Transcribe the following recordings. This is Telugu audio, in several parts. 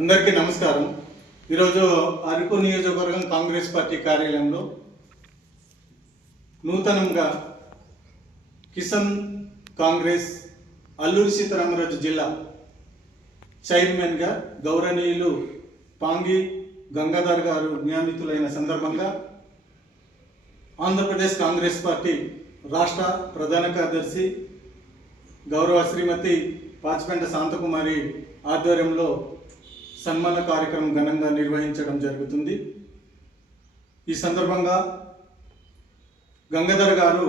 అందరికీ నమస్కారం. ఈరోజు అరకు నియోజకవర్గం కాంగ్రెస్ పార్టీ కార్యాలయంలో నూతనంగా కిసాన్ కాంగ్రెస్ అల్లూరి సీతారామరాజు జిల్లా చైర్మన్గా గౌరవనీయులు పాంగి గంగాధర్ గారు నియమితులైన సందర్భంగా ఆంధ్రప్రదేశ్ కాంగ్రెస్ పార్టీ రాష్ట్ర ప్రధాన కార్యదర్శి గౌరవ శ్రీమతి పాచిపెంట శాంతకుమారి ఆధ్వర్యంలో సన్మాన కార్యక్రమం ఘనంగా నిర్వహించడం జరుగుతుంది. ఈ సందర్భంగా గంగాధర్ గారు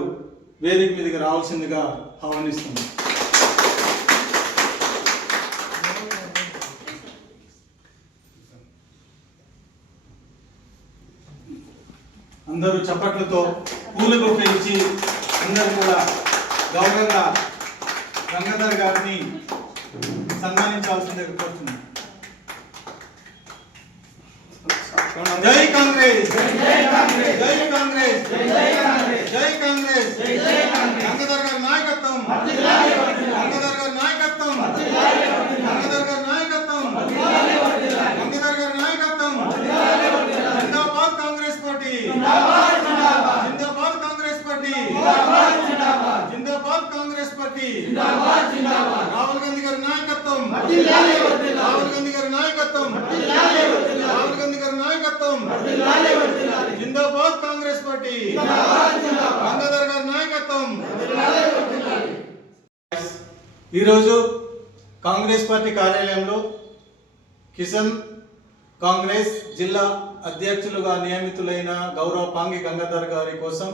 వేదిక మీదకి రావాల్సిందిగా ఆహ్వానిస్తుంది అందరూ చప్పట్లతో పూలకు పెంచి అందరూ కూడా గౌరవంగా గంగాధర్ గారిని సన్మానించాల్సిందిగా కోరుతున్నాను జై కాంగ్రెస్. జై కాంగ్రెస్. జై కాంగ్రెస్. జై కాంగ్రెస్ గంగాధర్ గారి నాయకత్వం. గంగాధర్ గారి నాయకత్వం. గంగాధర్ గారి నాయకత్వం. గంగాధర్ గారి నాయకత్వం. జిందాబాద్ కాంగ్రెస్ పార్టీ. జిందాబాద్ కాంగ్రెస్ పార్టీ. జిందాబాద్ కాంగ్రెస్ పార్టీ. రాహుల్ గాంధీ గారి నాయకత్వం. రాహుల్ గాంధీ గారి నాయకత్వం. రాహుల్ గాంధీ గారి నాయకత్వం జిందాబాద్ కాంగ్రెస్ పార్టీ. గంగాధర్ గారి నాయకత్వం. ఈరోజు కాంగ్రెస్ పార్టీ కార్యాలయంలో కిషన్ కాంగ్రెస్ జిల్లా అధ్యక్షులుగా నియమితులైన గౌరవ పాంగి గంగాధర్ గారి కోసం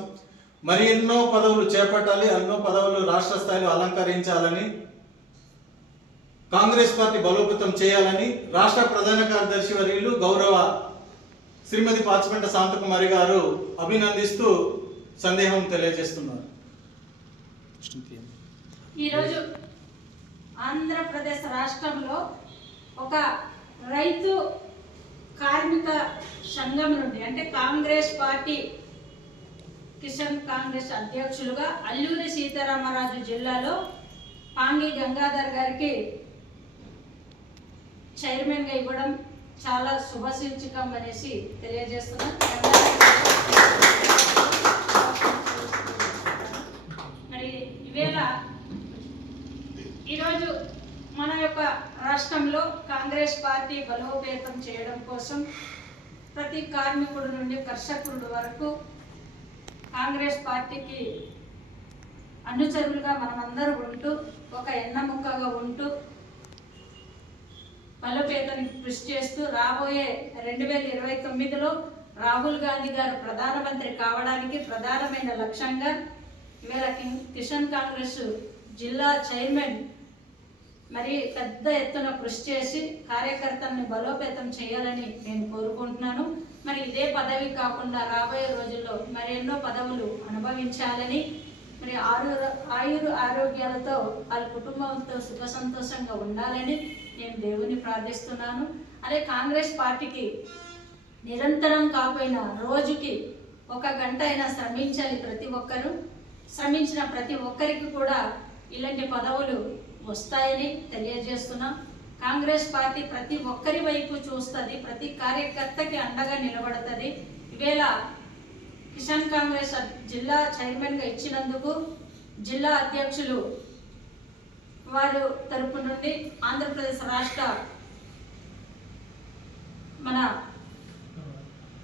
మరి ఎన్నో పదవులు చేపట్టాలి ఎన్నో పదవులు రాష్ట్ర స్థాయిలో అలంకరించాలని కాంగ్రెస్ పార్టీ బలోపేతం చేయాలని రాష్ట్ర ప్రధాన కార్యదర్శి వర్యులు గౌరవ శ్రీమతి పాచిపెంట శాంతకుమారి గారు అభినందిస్తూ సందేహం తెలియజేస్తున్నారు. ఈరోజు ఆంధ్రప్రదేశ్ రాష్ట్రంలో ఒక రైతు కార్మిక సంఘం నుండి అంటే కాంగ్రెస్ పార్టీ కిషన్ కాంగ్రెస్ అధ్యక్షులుగా అల్లూరి సీతారామరాజు జిల్లాలో పాంగి గంగాధర్ గారికి చైర్మన్గా ఇవ్వడం చాలా శుభసూచకం అనేసి తెలియజేస్తున్నాను మరి ఈవేళ ఈరోజు మన యొక్క రాష్ట్రంలో కాంగ్రెస్ పార్టీ బలోపేతం చేయడం కోసం ప్రతి కార్మికుడు నుండి కర్షకుడు వరకు కాంగ్రెస్ పార్టీకి అనుచరులుగా మనమందరూ ఉంటూ ఒక ఎన్నముక్కగా ఉంటూ బలోపేతానికి కృషి చేస్తూ రాబోయే రెండు వేల ఇరవై తొమ్మిదిలో రాహుల్ గాంధీ గారు ప్రధానమంత్రి కావడానికి ప్రధానమైన లక్ష్యంగా ఇవాళ కిషన్ కాంగ్రెస్ జిల్లా చైర్మన్ మరి పెద్ద ఎత్తున కృషి చేసి కార్యకర్తలను బలోపేతం చేయాలని నేను కోరుకుంటున్నాను. మరి ఇదే పదవి కాకుండా రాబోయే రోజుల్లో మరి ఎన్నో పదవులు అనుభవించాలని మరి ఆరు ఆయురు ఆరోగ్యాలతో వాళ్ళ కుటుంబంతో సుఖ సంతోషంగా ఉండాలని నేను దేవుని ప్రార్థిస్తున్నాను. అదే కాంగ్రెస్ పార్టీకి నిరంతరం కాకపోయినా రోజుకి ఒక గంట అయినా శ్రమించాలి ప్రతి ఒక్కరూ. శ్రమించిన ప్రతి ఒక్కరికి కూడా ఇలాంటి పదవులు వస్తాయని తెలియజేస్తున్నాం. కాంగ్రెస్ పార్టీ ప్రతి ఒక్కరి వైపు చూస్తుంది ప్రతి కార్యకర్తకి అండగా నిలబడుతుంది. ఈవేళ కిసాన్ కాంగ్రెస్ జిల్లా చైర్మన్గా ఇచ్చినందుకు జిల్లా అధ్యక్షులు వారు తరపు నుండి ఆంధ్రప్రదేశ్ రాష్ట్ర మన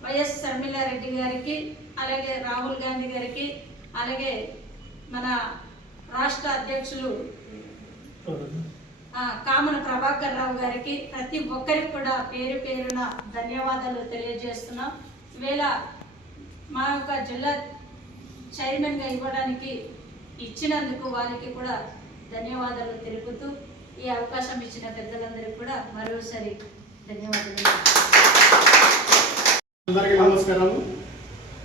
వైఎస్ షర్మిలారెడ్డి గారికి అలాగే రాహుల్ గాంధీ గారికి అలాగే మన రాష్ట్ర అధ్యక్షులు కామన ప్రభాకర్ రావు గారికి ప్రతి ఒక్కరికి కూడా పేరు పేరున ధన్యవాదాలు తెలియజేస్తున్నాం. వేళ మా యొక్క జిల్లా చైర్మన్గా ఇవ్వడానికి ఇచ్చినందుకు వారికి కూడా ధన్యవాదాలు తెలుపుతూ ఈ అవకాశం ఇచ్చిన పెద్దలందరికీ కూడా మరోసారి ధన్యవాదాలు. అందరికీ నమస్కారం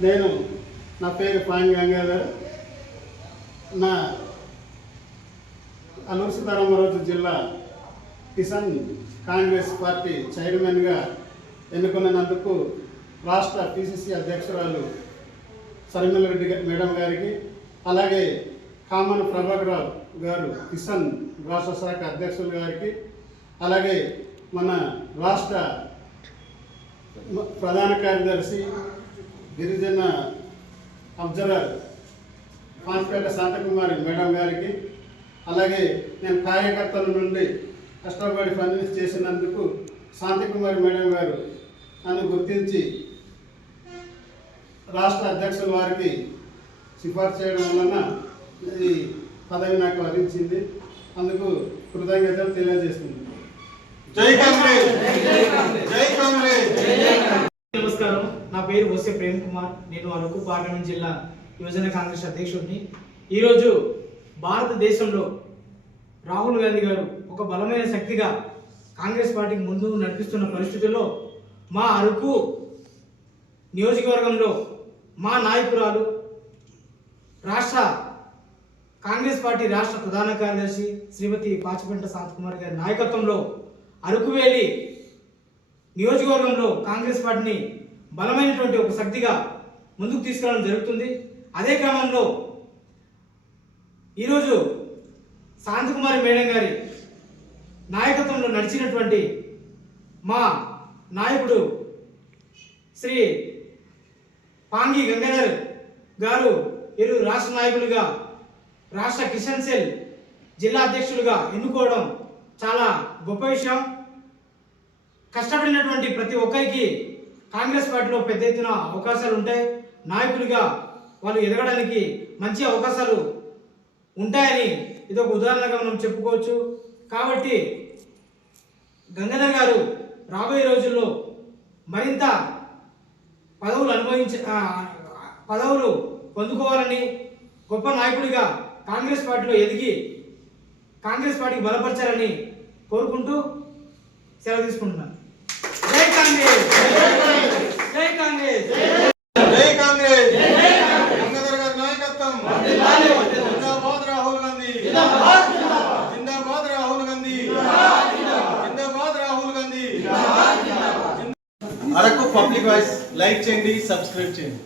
నేను నా పేరు పాంగి గంగాధర్. నా అల్లూరు సీతారామరాజు జిల్లా కిసాన్ కాంగ్రెస్ పార్టీ చైర్మన్గా ఎన్నుకున్నందుకు రాష్ట్ర పిసిసి అధ్యక్షురాలు సరిమల్ రెడ్డి మేడం గారికి అలాగే కామన్ ప్రభాకర్ రావు గారు కిసాన్ రాష్ట్ర శాఖ అధ్యక్షులు గారికి అలాగే మన రాష్ట్ర ప్రధాన కార్యదర్శి గిరిజన అబ్జర్వర్ పాన్పేట శాంతకుమారి మేడం గారికి అలాగే నేను కార్యకర్తల నుండి కష్టపడి పని చేసినందుకు శాంతికుమారి మేడం గారు నన్ను గుర్తించి రాష్ట్ర అధ్యక్షుల వారికి సిఫార్సు చేయడం వలన ఈ పదవి నాకు వరించింది అందుకు కృతజ్ఞతలు తెలియజేస్తుంది జై కాంగ్రెస్! జై కాంగ్రెస్! నమస్కారం. నా పేరు ఓసే ప్రేమ్ కుమార్. నేను అరకు పార్లమెంట్ జిల్లా యువజన కాంగ్రెస్ అధ్యక్షుడిని. ఈరోజు భారతదేశంలో రాహుల్ గాంధీ గారు ఒక బలమైన శక్తిగా కాంగ్రెస్ పార్టీకి ముందు నడిపిస్తున్న పరిస్థితుల్లో మా అరకు నియోజకవర్గంలో మా నాయకురాలు రాష్ట్ర కాంగ్రెస్ పార్టీ రాష్ట్ర ప్రధాన కార్యదర్శి శ్రీమతి పాచిపెంట శాంతకుమార్ గారి నాయకత్వంలో అరకువేలి నియోజకవర్గంలో కాంగ్రెస్ పార్టీని బలమైనటువంటి ఒక శక్తిగా ముందుకు తీసుకురావడం జరుగుతుంది. అదే క్రమంలో ఈరోజు శాంతకుమారి మేడం గారి నాయకత్వంలో నడిచినటువంటి మా నాయకుడు శ్రీ పాంగి గంగాధర్ గారు ఇరు రాష్ట్ర నాయకులుగా రాష్ట్ర కిషన్ సెల్ జిల్లా అధ్యక్షులుగా ఎన్నుకోవడం చాలా గొప్ప విషయం. కష్టపడినటువంటి ప్రతి ఒక్కరికి కాంగ్రెస్ పార్టీలో పెద్ద ఎత్తున అవకాశాలు ఉంటాయి. నాయకులుగా వాళ్ళు ఎదగడానికి మంచి అవకాశాలు ఉంటాయని ఇది ఒక ఉదాహరణగా మనం చెప్పుకోవచ్చు. కాబట్టి గంగాధర్ గారు రాబోయే రోజుల్లో మరింత పదవులు అనుభవించ పదవులు పొందుకోవాలని గొప్ప నాయకుడిగా కాంగ్రెస్ పార్టీలో ఎదిగి కాంగ్రెస్ పార్టీకి బలపరచాలని కోరుకుంటూ సెలవు తీసుకుంటున్నాను. జై కాంగ్రెస్! జై కాంగ్రెస్! జై కాంగ్రెస్! గంగాధర్ గారి నాయకత్వం! జిందాబాద్ రాహుల్ గాంధీ! జిందాబాద్ రాహుల్ గాంధీ! జిందాబాద్ Rahul Gandhi! Araku public voice like చేయండి సబ్స్క్రైబ్ చేయండి.